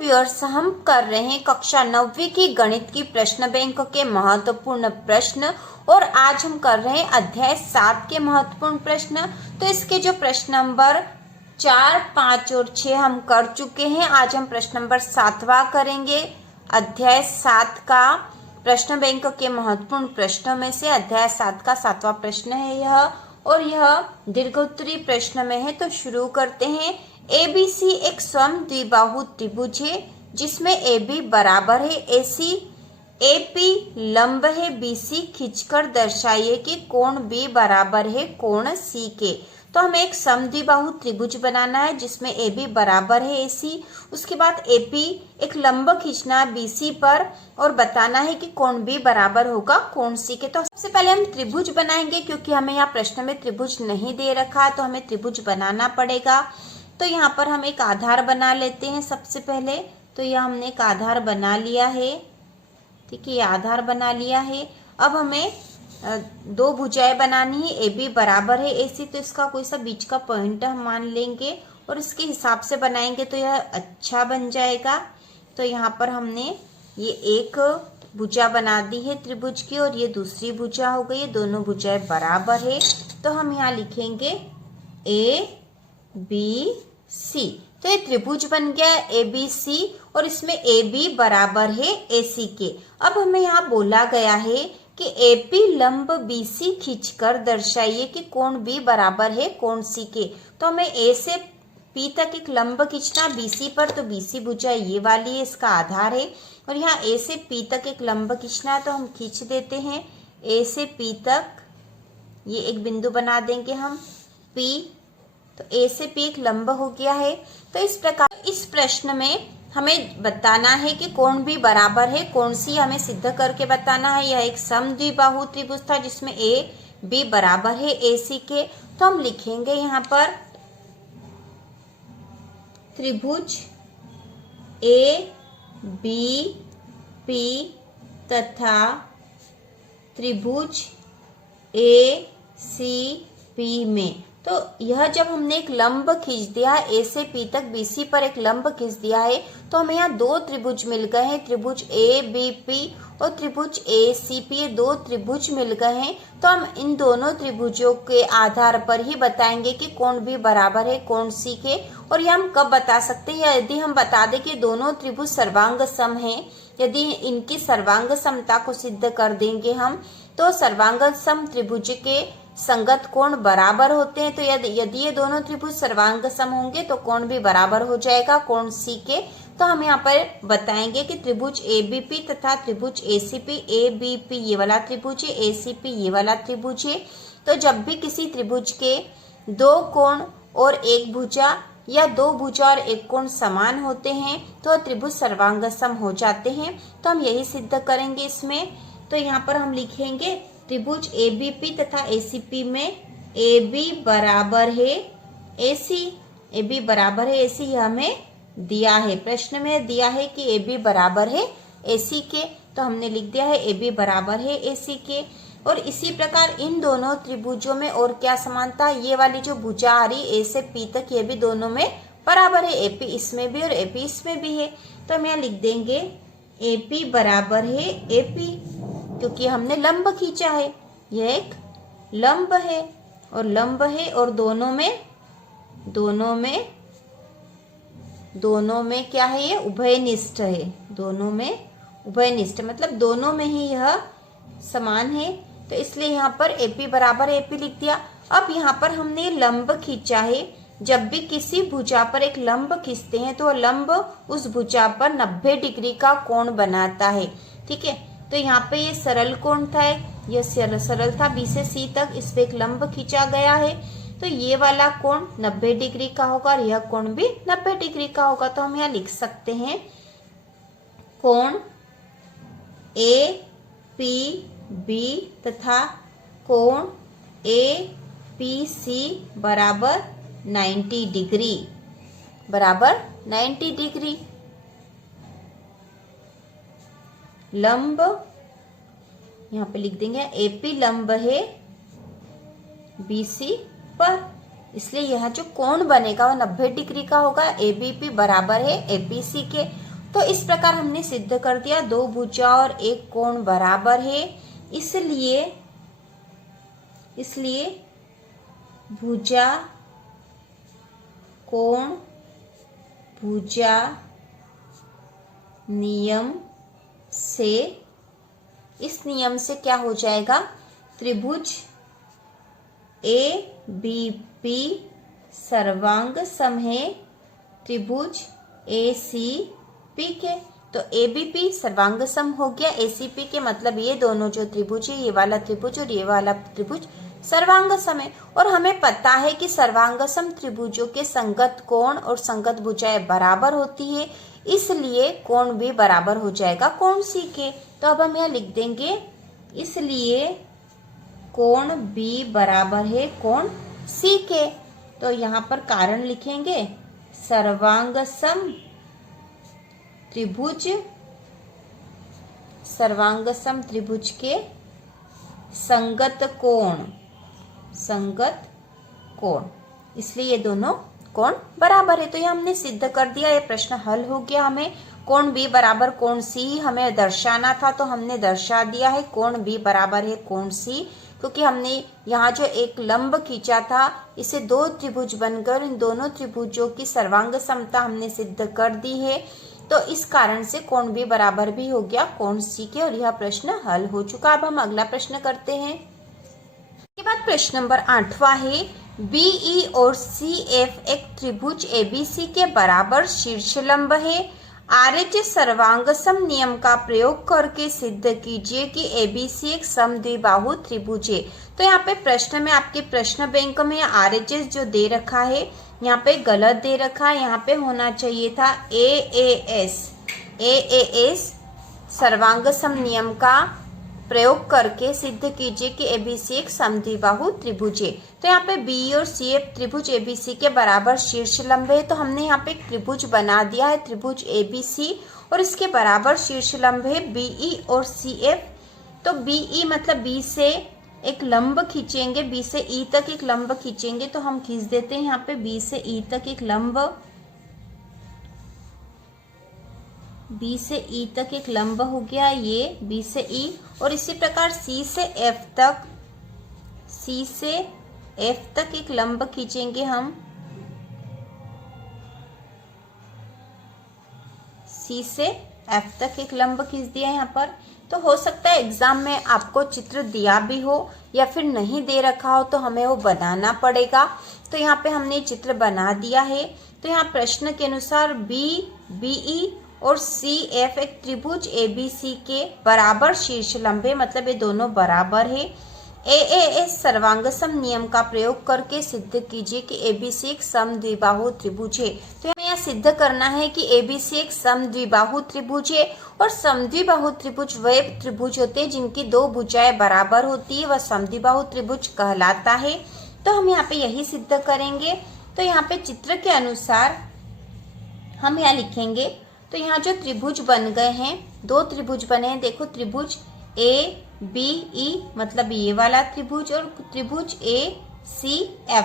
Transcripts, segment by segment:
Viewers, हम कर रहे हैं कक्षा 9वीं की गणित की प्रश्न बैंक के महत्वपूर्ण प्रश्न और आज हम कर रहे हैं अध्याय 7 के महत्वपूर्ण प्रश्न। तो इसके जो प्रश्न नंबर 4, 5 और 6 हम कर चुके हैं। आज हम प्रश्न नंबर 7वां करेंगे। अध्याय 7 का प्रश्न बैंक के महत्वपूर्ण प्रश्नों में से अध्याय 7 का 7वां प्रश्न है यह, और यह दीर्घोत्तरीय प्रश्न में है। तो शुरू करते हैं। ABC एक समद्विबाहु त्रिभुज है जिसमें AB बराबर है AC, AP लंब है BC, खींचकर दर्शाइए कि कोण B बराबर है कोण C के। तो हमें एक समद्विबाहु त्रिभुज बनाना है जिसमें AB बराबर है AC, उसके बाद AP एक लंब खींचना है BC पर और बताना है कि कोण B बराबर होगा कोण C के। तो सबसे पहले हम त्रिभुज बनाएंगे क्योंकि हमें यहाँ प्रश्न में त्रिभुज नहीं दे रखा है, तो हमें त्रिभुज बनाना पड़ेगा। तो यहाँ पर हम एक आधार बना लेते हैं सबसे पहले। तो यह हमने एक आधार बना लिया है, ठीक है, ये आधार बना लिया है। अब हमें दो भुजाएं बनानी है। AB बराबर है AC, तो इसका कोई सा बीच का पॉइंट हम मान लेंगे और इसके हिसाब से बनाएंगे तो यह अच्छा बन जाएगा। तो यहाँ पर हमने ये एक भुजा बना दी है त्रिभुज की और ये दूसरी भुजा हो गई। दोनों भुजाएं बराबर है, तो हम यहाँ लिखेंगे ABC। तो ये त्रिभुज बन गया ABC और इसमें AB बराबर है AC के। अब हमें यहाँ बोला गया है कि AP लंब BC खींचकर दर्शाइए कि कोण B बराबर है कोण C के। तो हमें A से P तक एक लंब खींचना BC पर, तो BC भुजा ये वाली है, इसका आधार है। और यहाँ A से P तक एक लंब खींचना है, तो हम खींच देते हैं A से P तक। ये एक बिंदु बना देंगे हम P, तो A से P एक लंब हो गया है। तो इस प्रकार इस प्रश्न में हमें बताना है कि कोण B बराबर है कोण C, हमें सिद्ध करके बताना है। यह एक समद्विबाहु त्रिभुज था जिसमें AB बराबर है AC के। तो हम लिखेंगे यहाँ पर त्रिभुज ABP तथा त्रिभुज ACP में। तो यह जब हमने एक लंब खींच दिया है A से P तक, BC पर एक लंब खींच दिया है, तो हमें यहाँ दो त्रिभुज मिल गए हैं, त्रिभुज ABP और त्रिभुज ACP। ये दो त्रिभुज मिल गए हैं। तो हम इन दोनों त्रिभुजों के आधार पर ही बताएंगे कि कोण B बराबर है कोण C के। और यह हम कब बता सकते हैं? यदि हम बता दें कि दोनों त्रिभुज सर्वांग सम हैं, यदि इनकी सर्वांग समता को सिद्ध कर देंगे हम, तो सर्वांग सम त्रिभुज के संगत कोण बराबर होते हैं। तो यदि ये दोनों त्रिभुज सर्वांग सम होंगे तो कोण भी बराबर हो जाएगा कोण C के। तो हम यहाँ पर बताएंगे कि त्रिभुज ABP तथा त्रिभुज ACP, ABP ये वाला त्रिभुज है, ACP ये वाला त्रिभुज है। तो जब भी किसी त्रिभुज के दो कोण और एक भुजा या दो भुजा और एक कोण समान होते हैं तो त्रिभुज सर्वांग सम हो जाते हैं। तो हम यही सिद्ध करेंगे इसमें। तो यहाँ पर हम लिखेंगे त्रिभुज ABP तथा ACP में AB बराबर है AC, AB बराबर है AC, यह हमें दिया है, प्रश्न में दिया है कि AB बराबर है AC के। तो हमने लिख दिया है AB बराबर है AC के। और इसी प्रकार इन दोनों त्रिभुजों में और क्या समानता, ये वाली जो भुजा आ रही A से P तक, ये भी दोनों में बराबर है, AP इसमें भी और AP इसमें भी है। तो हम यहाँ लिख देंगे AP बराबर है AP, क्योंकि हमने लंब खींचा है, यह एक लंब है और लंब है और दोनों में क्या है, ये उभयनिष्ठ है। दोनों में उभयनिष्ठ मतलब दोनों में ही यह समान है, तो इसलिए यहाँ पर AP बराबर AP लिख दिया। अब यहाँ पर हमने लंब खींचा है। जब भी किसी भुजा पर एक लंब खींचते हैं तो वह लंब उस भुजा पर 90 डिग्री का कोण बनाता है, ठीक है। तो यहाँ पे ये सरल कोण था, यह सरल था B से C तक, इस पे एक लंब खींचा गया है, तो ये वाला कोण 90 डिग्री का होगा और यह कोण भी 90 डिग्री का होगा। तो हम यहाँ लिख सकते हैं कोण APB तथा कोण APC बराबर 90 डिग्री, बराबर 90 डिग्री। लंब यहाँ पे लिख देंगे AP लंब है BC पर, इसलिए यहाँ जो कोण बनेगा वो 90 डिग्री का होगा। ABP बराबर है APC के। तो इस प्रकार हमने सिद्ध कर दिया दो भुजा और एक कोण बराबर है, इसलिए भुजा कोण भुजा नियम से, इस नियम से क्या हो जाएगा, त्रिभुज ABP सर्वांग सम है त्रिभुज ACP के। तो ABP सर्वांग सम हो गया ACP के, मतलब ये दोनों जो त्रिभुज है, ये वाला त्रिभुज और ये वाला त्रिभुज सर्वांग सम है। और हमें पता है कि सर्वांग सम त्रिभुजों के संगत कोण और संगत भुजाएं बराबर होती है, इसलिए कोण भी बराबर हो जाएगा कोण C के। तो अब हम यहाँ लिख देंगे, इसलिए कोण B बराबर है कोण C के। तो यहाँ पर कारण लिखेंगे, सर्वांग सम त्रिभुज के संगत कोण, इसलिए ये दोनों कोण बराबर है। तो ये हमने सिद्ध कर दिया, ये प्रश्न हल हो गया। हमें कोण B बराबर कोण C हमें दर्शाना था, तो हमने दर्शा दिया है। कोण B बराबर है कोण C, क्योंकि हमने यहाँ जो एक लंब खींचा था, इसे दो त्रिभुज बनकर इन दोनों त्रिभुजों की सर्वांग समता हमने सिद्ध कर दी है। तो इस कारण से कोण B बराबर भी हो गया कोण C के, और यह प्रश्न हल हो चुका। अब हम अगला प्रश्न करते हैं। इसके बाद प्रश्न नंबर 8वां है, BE और CF एक त्रिभुज ABC के बराबर शीर्ष लंब है। RHS सर्वांग सम नियम का प्रयोग करके सिद्ध कीजिए कि ABC एक समद्विबाहु त्रिभुज है। तो यहाँ पे प्रश्न में आपके प्रश्न बैंक में RHS जो दे रखा है, यहाँ पे गलत दे रखा है, यहाँ पे होना चाहिए था AAS सर्वांग सम नियम का प्रयोग करके सिद्ध कीजिए कि ABC एक समद्विबाहु त्रिभुज है। तो यहाँ पे BE और CF त्रिभुज ABC के बराबर शीर्ष लंब है। तो हमने यहाँ पे एक त्रिभुज बना दिया है, त्रिभुज ABC, और इसके बराबर शीर्ष लंब है BE और CF। तो BE मतलब B से एक लंब खींचेंगे, B से E तक एक लंब खींचेंगे। तो हम खींच देते हैं यहाँ पे B से E तक एक लंब, B से E तक एक लंब हो गया ये B से E। और इसी प्रकार C से F तक एक लंब खींचेंगे हम, C से F तक एक लंब खींच दिया यहाँ पर। तो हो सकता है एग्जाम में आपको चित्र दिया भी हो या फिर नहीं दे रखा हो, तो हमें वो बनाना पड़ेगा। तो यहाँ पे हमने चित्र बना दिया है। तो यहाँ प्रश्न के अनुसार BE और CF एक त्रिभुज ABC के बराबर शीर्ष लंब है, मतलब ये दोनों बराबर है। AAS सर्वांग सम नियम का प्रयोग करके सिद्ध कीजिए कि ABC एक समद्विबाहु त्रिभुज है। तो हमें यह सिद्ध करना है कि ABC एक समद्विबाहु त्रिभुज है, और समद्विबाहु त्रिभुज वह त्रिभुज होते हैं जिनकी दो भुजाएं बराबर होती है, वह समद्विबाहु त्रिभुज कहलाता है। तो हम यहाँ पे यही सिद्ध करेंगे। तो यहाँ पे चित्र के अनुसार हम यहाँ लिखेंगे। तो यहाँ जो त्रिभुज बन गए हैं, दो त्रिभुज बने हैं, देखो त्रिभुज ABE मतलब ये वाला त्रिभुज, और त्रिभुज ACF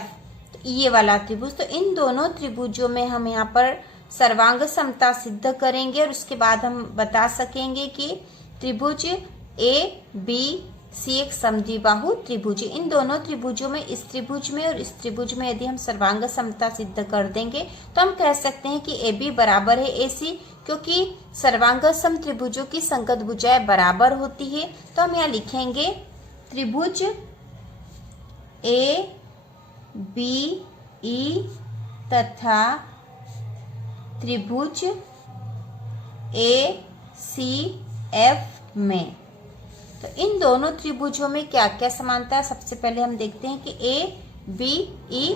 तो ये वाला त्रिभुज। तो इन दोनों त्रिभुजों में हम यहाँ पर सर्वांग समता सिद्ध करेंगे, और उसके बाद हम बता सकेंगे कि त्रिभुज ABC एक समद्विबाहु त्रिभुज है। इन दोनों त्रिभुजों में, इस त्रिभुज में और इस त्रिभुज में यदि हम सर्वांग समता सिद्ध कर देंगे तो हम कह सकते हैं कि AB बराबर है AC, क्योंकि सर्वांग सम त्रिभुजों की संगत भुजाएं बराबर होती है। तो हम यहाँ लिखेंगे त्रिभुज ABE तथा त्रिभुज ACF में। तो इन दोनों त्रिभुजों में क्या क्या समानता है, सबसे पहले हम देखते हैं कि ABE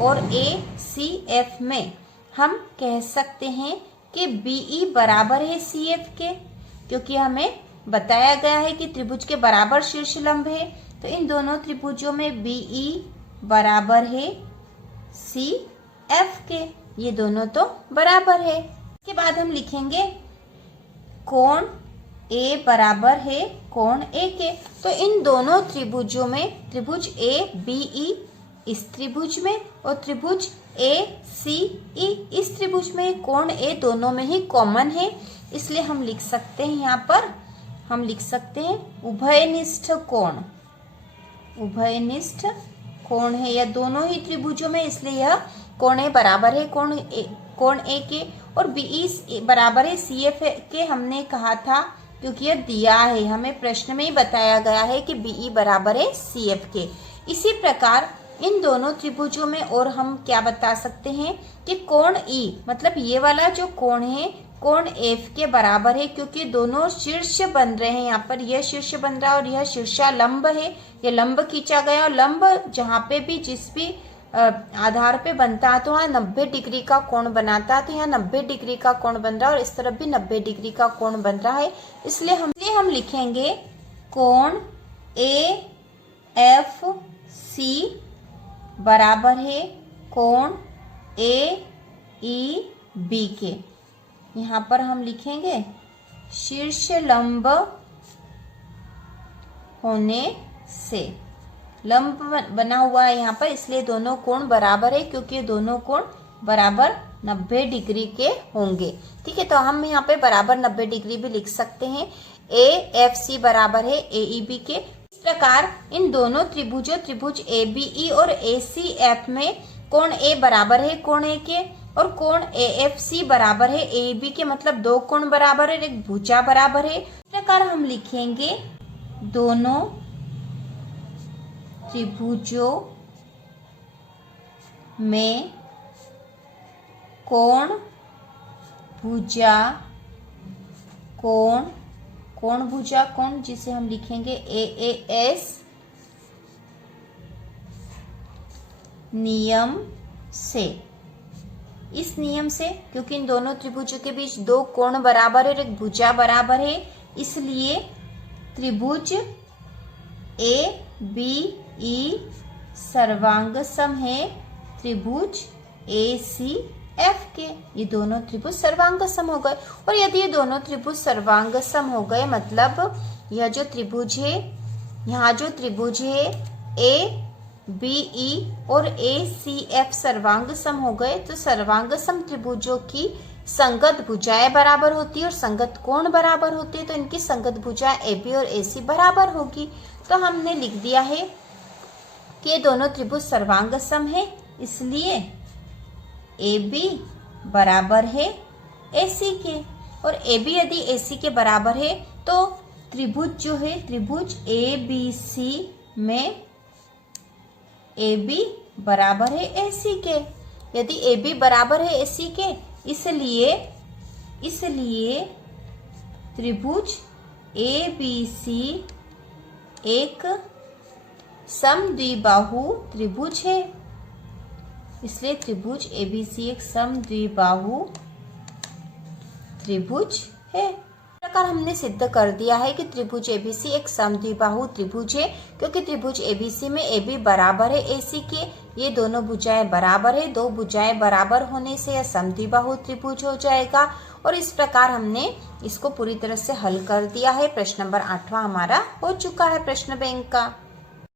और ACF में हम कह सकते हैं कि BE बराबर है CF के, क्योंकि हमें बताया गया है कि त्रिभुज के बराबर शीर्ष लंब है। तो इन दोनों त्रिभुजों में BE बराबर है CF के, ये दोनों तो बराबर है। इसके बाद हम लिखेंगे कोण A बराबर है कोण A के। तो इन दोनों त्रिभुजों में, त्रिभुज ABE इस त्रिभुज में और त्रिभुज ACE इस त्रिभुज में, कोण A दोनों में ही कॉमन है। इसलिए हम लिख सकते हैं यहाँ पर, हम लिख सकते हैं उभयनिष्ठ कोण। उभयनिष्ठ कोण है यह दोनों ही त्रिभुजों में, इसलिए यह कोण ए बराबर है कोण ए के, और बीई बराबर है CF के। हमने कहा था क्योंकि यह दिया है, हमें प्रश्न में ही बताया गया है कि बीई बराबर है CF के। इसी प्रकार इन दोनों त्रिभुजों में और हम क्या बता सकते हैं कि कोण E मतलब ये वाला जो कोण है कोण F के बराबर है, क्योंकि दोनों शीर्ष बन रहे हैं। यहाँ पर यह शीर्ष बन रहा है और यह शीर्षालंब है, यह लंब खींचा गया, और लंब जहाँ पे भी जिस भी आधार पे बनता है तो वहाँ 90 डिग्री का कोण बनाता है, तो यहाँ 90 डिग्री का कोण बन रहा है और इस तरफ भी 90 डिग्री का कोण बन रहा है। इसलिए हम लिखेंगे कोण AFC बराबर है कोण AEB के। यहाँ पर हम लिखेंगे शीर्ष लंब होने से, लंब बना हुआ है यहाँ पर, इसलिए दोनों कोण बराबर है, क्योंकि दोनों कोण बराबर 90 डिग्री के होंगे। ठीक है, तो हम यहाँ पे बराबर 90 डिग्री भी लिख सकते हैं। AFC बराबर है AEB के। इस प्रकार इन दोनों त्रिभुज ABE और ACF में कोण A बराबर है कोण A के, और कोण AFC बराबर है AEB के, मतलब दो कोण बराबर है, एक भुजा बराबर है। इस प्रकार हम लिखेंगे दोनों त्रिभुजों में कोण भुजा कोण जिसे हम लिखेंगे AAS नियम से। इस नियम से, क्योंकि इन दोनों त्रिभुजों के बीच दो कोण बराबर है और एक भुजा बराबर है, इसलिए त्रिभुज ABE सर्वांग सम है त्रिभुज ACF के। ये दोनों त्रिभुज सर्वांग सम हो गए, और यदि ये दोनों त्रिभुज सर्वांग सम हो गए मतलब यह जो त्रिभुज है, यहाँ जो त्रिभुज है ABE और ACF सर्वांग सम हो गए, तो सर्वांग सम त्रिभुजों की संगत भुजाएं बराबर होती है और संगत कोण बराबर होती है, तो इनकी संगत भुजाएं AB और AC बराबर होगी। तो हमने लिख दिया है कि ये दोनों त्रिभुज सर्वांग सम है, इसलिए AB बराबर है AC के, और AB यदि AC के बराबर है तो त्रिभुज जो है त्रिभुज ABC में AB बराबर है AC के। यदि AB बराबर है AC के, इसलिए त्रिभुज ABC एक समद्विबाहु त्रिभुज है, इसलिए त्रिभुज ABC एक समद्विबाहु त्रिभुज है। इस प्रकार हमने सिद्ध कर दिया है कि त्रिभुज ABC एक समद्विबाहु त्रिभुज है, क्योंकि त्रिभुज ABC में AB बराबर है AC के, ये दोनों भुजाएं बराबर है, दो भुजाएं बराबर होने से यह समद्विबाहु त्रिभुज हो जाएगा। और इस प्रकार हमने इसको पूरी तरह से हल कर दिया है। प्रश्न नंबर 8वां हमारा हो चुका है प्रश्न बैंक का।